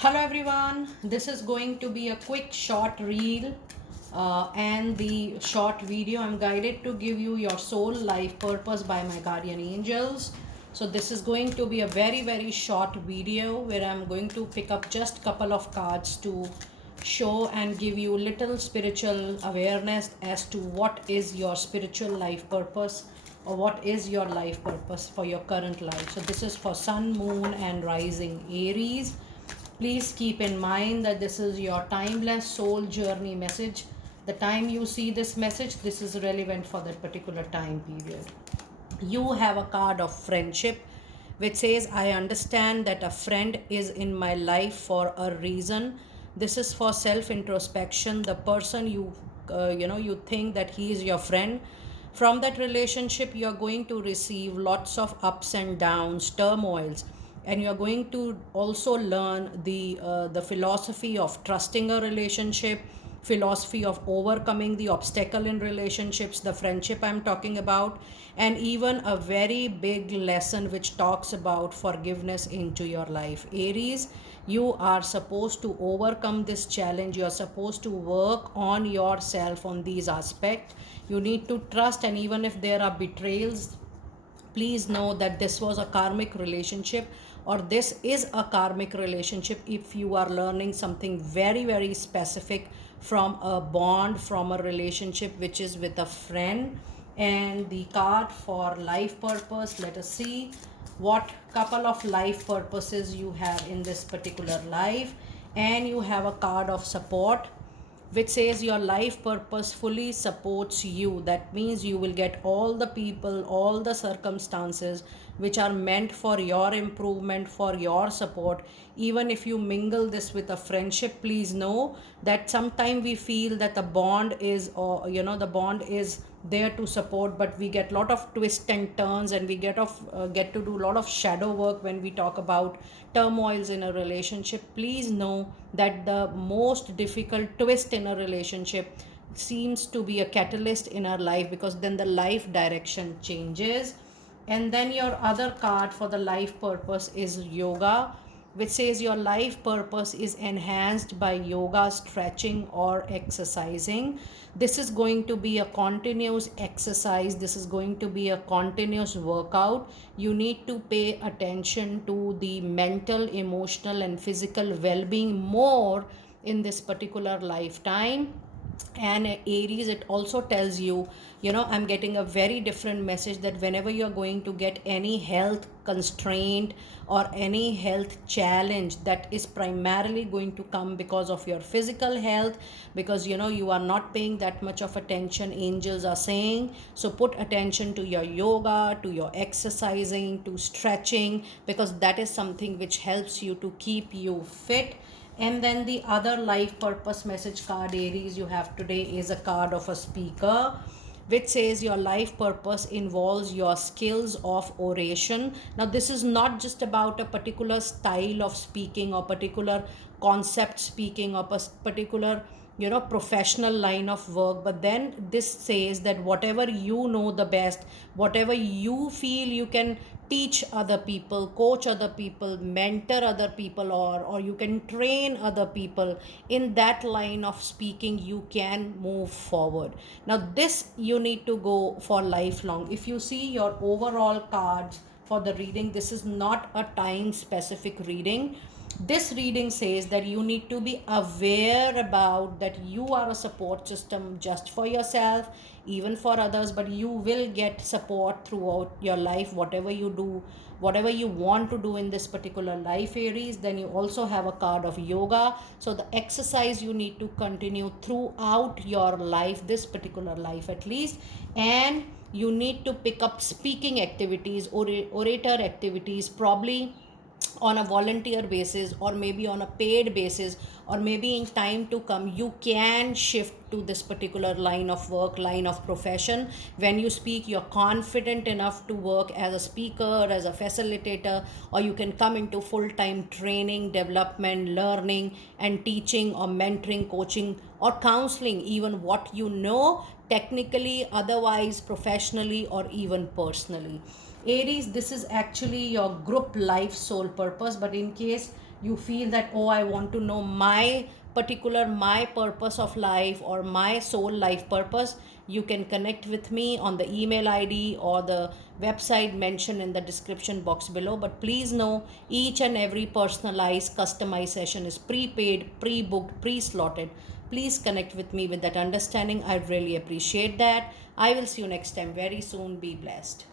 Hello everyone, this is going to be a quick short reel and the short video. I'm guided to give you your soul life purpose by my guardian angels. So this is going to be a very short video where I'm going to pick up just couple of cards to show and give you little spiritual awareness as to what is your spiritual life purpose or what is your life purpose for your current life. So this is for sun, moon and rising Aries. Please keep in mind that this is your timeless soul journey message. The time you see this message, this is relevant for that particular time period. You have a card of friendship which says, I understand that a friend is in my life for a reason. This is for self introspection. The person you think that he is your friend, from that relationship you are going to receive lots of ups and downs, turmoils, and you are going to also learn the philosophy of trusting a relationship, philosophy of overcoming the obstacle in relationships, the friendship I'm talking about, and even a very big lesson which talks about forgiveness into your life. Aries, you are supposed to overcome this challenge. You are supposed to work on yourself on these aspects. You need to trust, and even if there are betrayals, please know that this was a karmic relationship, or this is a karmic relationship if you are learning something very specific from a bond, from a relationship which is with a friend. And the card for life purpose, let us see what couple of life purposes you have in this particular life. And you have a card of support which says your life purpose fully supports you. That means you will get all the people, all the circumstances which are meant for your improvement, for your support. Even if you mingle this with a friendship, please know that sometimes we feel that the bond is, or the bond is there to support, but we get lot of twists and turns, and we get to do a lot of shadow work when we talk about turmoils in a relationship. Please know that the most difficult twist in a relationship seems to be a catalyst in our life, because then the life direction changes. And then your other card for the life purpose is yoga, which says your life purpose is enhanced by yoga, stretching, or exercising. This is going to be a continuous exercise, this is going to be a continuous workout. You need to pay attention to the mental, emotional, and physical well being more in this particular lifetime. And Aries, it also tells you, I'm getting a very different message that whenever you're going to get any health constraint or any health challenge, that is primarily going to come because of your physical health, because you are not paying that much of attention, angels are saying. So put attention to your yoga, to your exercising, to stretching, because that is something which helps you to keep you fit. And then the other life purpose message card, Aries, you have today is a card of a speaker, which says your life purpose involves your skills of oration. Now, this is not just about a particular style of speaking or particular concept speaking or particular professional line of work, but then this says that whatever you know the best, whatever you feel you can teach other people, coach other people, mentor other people, or you can train other people in that line of speaking, you can move forward. Now this you need to go for lifelong. If you see your overall cards for the reading, this is not a time specific reading. This reading says that you need to be aware about that you are a support system just for yourself, even for others, but you will get support throughout your life, whatever you do, whatever you want to do in this particular life, Aries. Then you also have a card of yoga, so the exercise you need to continue throughout your life, this particular life at least. And you need to pick up speaking activities, orator activities, probably on a volunteer basis, or maybe on a paid basis, or maybe in time to come you can shift to this particular line of work, line of profession. When you speak, you're confident enough to work as a speaker, as a facilitator, or you can come into full-time training, development, learning and teaching, or mentoring, coaching, or counseling, even what you know technically, otherwise, professionally, or even personally. Aries, this is actually your group life soul purpose, but in case you feel that, oh, I want to know my purpose of life or my soul life purpose, you can connect with me on the email ID or the website mentioned in the description box below. But please know, each and every personalized customized session is prepaid, pre-booked, pre-slotted. Please connect with me with that understanding. I really appreciate that. I will see you next time very soon. Be blessed.